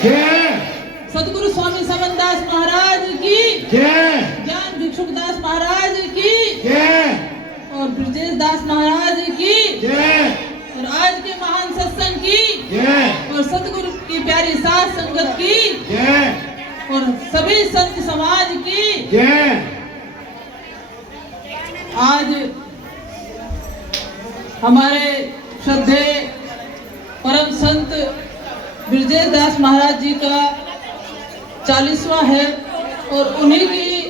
जय। सदगुरु स्वामी समनदास महाराज की जय। ज्ञान भिक्षुकदास महाराज की जय। और ब्रजेश दास महाराज की जय। और आज के महान सत्संग की जय। और सदगुरु की प्यारी साथ संगत की जय। और सभी संत समाज की जय। आज हमारे श्रद्धे परम संत ब्रजेश दास महाराज जी का 40वां है और उन्हीं की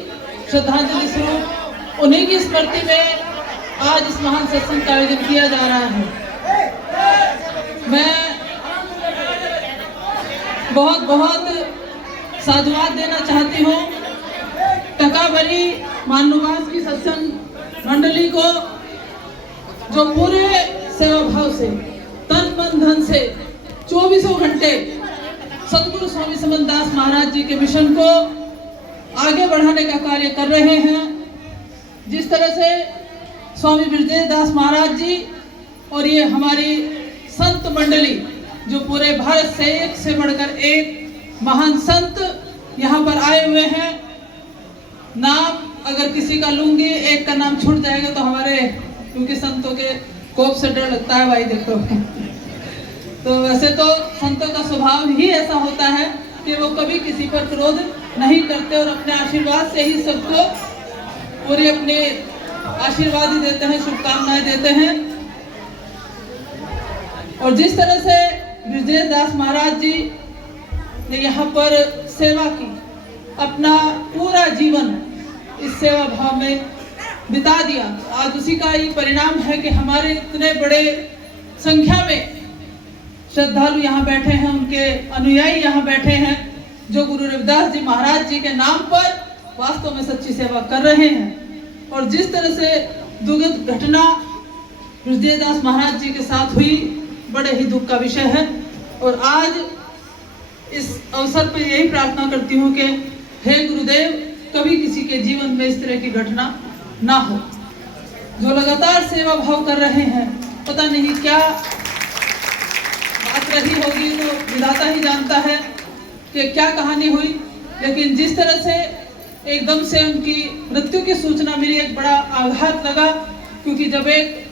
श्रद्धांजलि स्वरूप उन्हीं की स्मृति में आज इस महान सत्संग का आयोजन किया जा रहा है। मैं बहुत बहुत साधुवाद देना चाहती हूँ टकाभरी मानववास की सत्संग मंडली को, जो पूरे सेवा भाव से तन मन धन से 24 घंटे सदगुरु स्वामी समनदास महाराज जी के मिशन को आगे बढ़ाने का कार्य कर रहे हैं। जिस तरह से स्वामी ब्रजेश दास महाराज जी और ये हमारी संत मंडली जो पूरे भारत से एक से बढ़कर एक महान संत यहाँ पर आए हुए हैं। नाम अगर किसी का लूंगी, एक का नाम छूट जाएगा तो हमारे, क्योंकि संतों के कोप से डर लगता है भाई देखो। तो वैसे तो संतों का स्वभाव ही ऐसा होता है कि वो कभी किसी पर क्रोध नहीं करते और अपने आशीर्वाद से ही सबको पूरी अपने आशीर्वाद ही देते हैं, शुभकामनाएं देते हैं। और जिस तरह से ब्रजेश दास महाराज जी ने यहाँ पर सेवा की, अपना पूरा जीवन इस सेवा भाव में बिता दिया, आज उसी का ही परिणाम है कि हमारे इतने बड़े संख्या में श्रद्धालु यहाँ बैठे हैं, उनके अनुयायी यहाँ बैठे हैं, जो गुरु रविदास जी महाराज जी के नाम पर वास्तव में सच्ची सेवा कर रहे हैं। और जिस तरह से दुखद घटना ब्रजेश दास महाराज जी के साथ हुई, बड़े ही दुख का विषय है। और आज इस अवसर पर यही प्रार्थना करती हूँ कि हे गुरुदेव, कभी किसी के जीवन में इस तरह की घटना ना हो। जो लगातार सेवा भाव कर रहे हैं, पता नहीं क्या बात रही होगी, तो विधाता ही जानता है कि क्या कहानी हुई। लेकिन जिस तरह से एकदम से उनकी मृत्यु की सूचना मिली, एक बड़ा आघात लगा, क्योंकि जब एक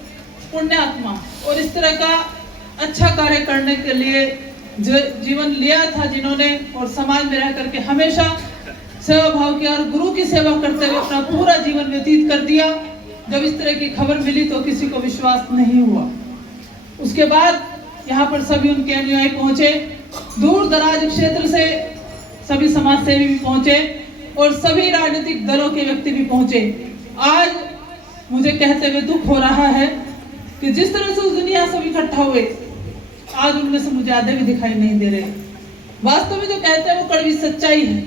पुण्यात्मा और इस तरह का अच्छा कार्य करने के लिए जीवन लिया था जिन्होंने, और समाज में रह करके हमेशा सेवा भाव किया और गुरु की सेवा करते हुए अपना पूरा जीवन व्यतीत कर दिया, जब इस तरह की खबर मिली तो किसी को विश्वास नहीं हुआ। उसके बाद यहाँ पर सभी उनके अनुयायी पहुंचे, दूर दराज क्षेत्र से सभी समाज सेवी भी पहुंचे और सभी राजनीतिक दलों के व्यक्ति भी पहुंचे। आज मुझे कहते हुए दुख हो रहा है कि जिस तरह से उस दुनिया सब इकट्ठा हुए, आज उनमें से मुझे आधे भी दिखाई नहीं दे रहे। वास्तव में जो कहते हैं वो कड़वी सच्चाई है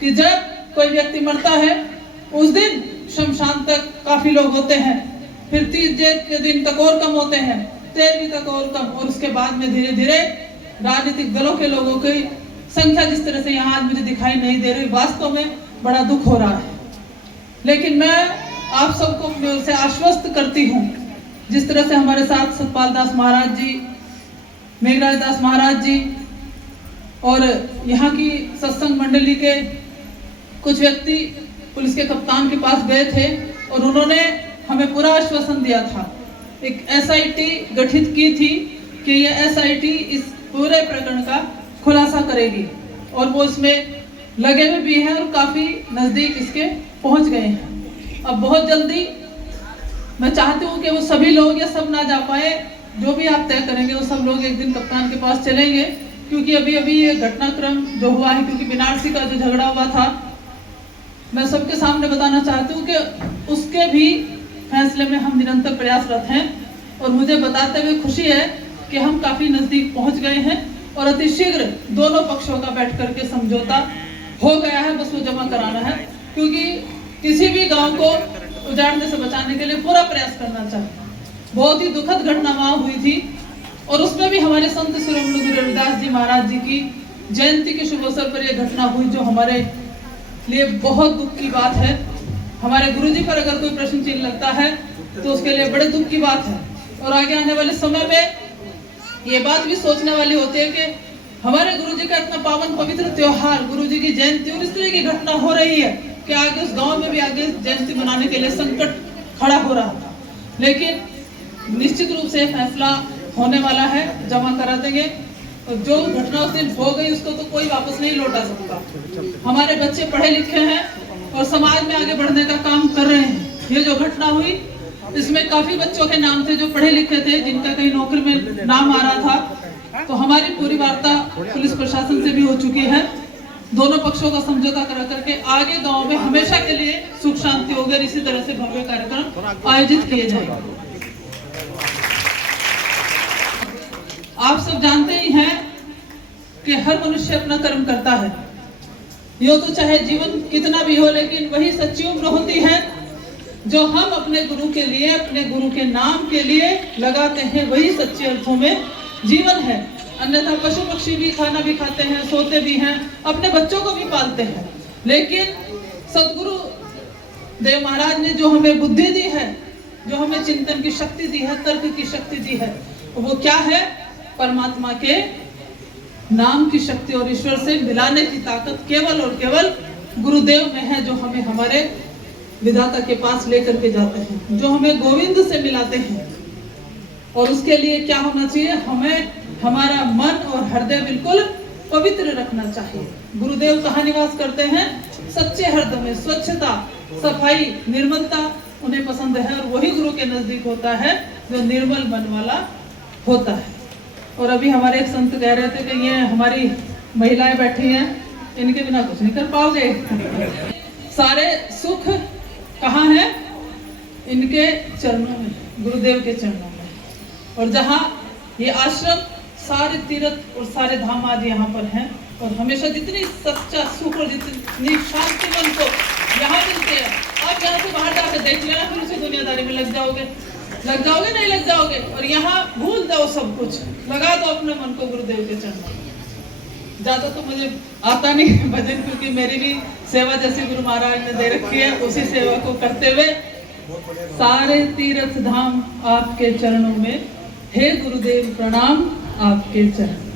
कि जब कोई व्यक्ति मरता है, उस दिन शमशान तक काफी लोग होते हैं, फिर 30 जेठ के दिन तक और कम होते हैं, 13वीं तक और कम, और उसके बाद में धीरे धीरे राजनीतिक दलों के लोगों की संख्या जिस तरह से यहाँ आज मुझे दिखाई नहीं दे रही, वास्तव में बड़ा दुख हो रहा है। लेकिन मैं आप सबको अपनी ओर से आश्वस्त करती हूँ, जिस तरह से हमारे साथ सतपाल दास महाराज जी, मेघराज दास महाराज जी और यहाँ की सत्संग मंडली के कुछ व्यक्ति पुलिस के कप्तान के पास गए थे और उन्होंने हमें पूरा आश्वासन दिया था, एक एसआईटी गठित की थी कि यह एसआईटी इस पूरे प्रकरण का खुलासा करेगी, और वो इसमें लगे हुए भी हैं और काफी नजदीक इसके पहुंच गए हैं। अब बहुत जल्दी मैं चाहती हूँ कि वो सभी लोग, या सब ना जा पाए, जो भी आप तय करेंगे वो सब लोग एक दिन कप्तान के पास चलेंगे, क्योंकि अभी अभी ये घटनाक्रम जो हुआ है, क्योंकि बनारसी का जो झगड़ा हुआ था, मैं सबके सामने बताना चाहती हूँ कि उसके भी फैसले में हम निरंतर प्रयासरत हैं। और मुझे बताते हुए खुशी है कि हम काफी नजदीक पहुंच गए हैं और अतिशीघ्र दोनों पक्षों का बैठ करके समझौता हो गया है, बस वो जमा कराना है, क्योंकि किसी भी गांव को उजाड़ने से बचाने के लिए पूरा प्रयास करना चाहिए। बहुत ही दुखद घटना वहां हुई थी और उसमें भी हमारे संत शिरोमणि गुरु रविदास जी महाराज जी की जयंती के शुभ अवसर पर यह घटना हुई, जो हमारे लिए बहुत दुख की बात है। हमारे गुरुजी पर अगर कोई प्रश्न चिन्ह लगता है तो उसके लिए बड़े दुख की बात है। और आगे आने वाले समय में ये बात भी सोचने वाली होती है कि हमारे गुरु जी का इतना पावन पवित्र त्योहार, गुरु जी की जयंती, और इस तरह की घटना हो रही है कि आगे उस गांव में भी आगे जयंती मनाने के लिए संकट खड़ा हो रहा था। लेकिन निश्चित रूप से फैसला होने वाला है, जमा करा देंगे। और जो घटना उस दिन हो गई उसको तो कोई वापस नहीं लौटा सकता। हमारे बच्चे पढ़े लिखे हैं और समाज में आगे बढ़ने का काम कर रहे हैं। ये जो घटना हुई इसमें काफी बच्चों के नाम थे जो पढ़े लिखे थे, जिनका कहीं नौकरी में नाम आ रहा था। तो हमारी पूरी वार्ता पुलिस प्रशासन से भी हो चुकी है। दोनों पक्षों का समझौता करा करके आगे गांव में हमेशा के लिए सुख शांति हो गई, इसी तरह से भव्य कार्यक्रम आयोजित किए जाएंगे। आप सब जानते ही हैं कि हर मनुष्य अपना कर्म करता है। यो तो चाहे जीवन कितना भी हो, लेकिन वही सच्ची उम्र होती है जो हम अपने गुरु के लिए, अपने गुरु के नाम के लिए लगाते हैं, वही सच्चे अर्थों में जीवन है। अन्यथा पशु पक्षी भी खाना भी खाते हैं, सोते भी हैं, अपने बच्चों को भी पालते हैं। लेकिन सदगुरु देव महाराज ने जो हमें बुद्धि दी है, जो हमें चिंतन की शक्ति दी है, तर्क की शक्ति दी है, वो क्या है? परमात्मा के नाम की शक्ति और ईश्वर से मिलाने की ताकत केवल और केवल गुरुदेव में है, जो हमें हमारे विधाता के पास लेकर के जाते हैं, जो हमें गोविंद से मिलाते हैं। और उसके लिए क्या होना चाहिए? हमें हमारा मन और हृदय बिल्कुल पवित्र रखना चाहिए। गुरुदेव कहाँ निवास करते हैं? सच्चे हृदय में। स्वच्छता, सफाई, निर्मलता उन्हें पसंद है, और वही गुरु के नजदीक होता है जो निर्मल मन वाला होता है। और अभी हमारे एक संत कह रहे थे कि ये हमारी महिलाएं बैठी हैं, इनके बिना कुछ नहीं कर पाओगे। सारे सुख कहाँ है? इनके चरणों में, गुरुदेव के चरणों में। और जहाँ ये आश्रम, सारे तीर्थ और सारे धाम आदि यहाँ पर हैं, और हमेशा जितनी सच्चा सुख और जितनी शांति मन को यहाँ मिलती है, आप यहाँ से बाहर जाकर देख लेना, फिर उसी दुनियादारी में लग जाओगे। नहीं लग जाओगे। और यहाँ भूल जाओ सब कुछ, लगा दो अपने मन को गुरुदेव के चरणों। ज्यादा तो मुझे आता नहीं भजन, क्योंकि मेरी भी सेवा जैसी गुरु महाराज ने दे रखी है, उसी सेवा को करते हुए सारे तीर्थ धाम आपके चरणों में। हे गुरुदेव प्रणाम आपके चरण।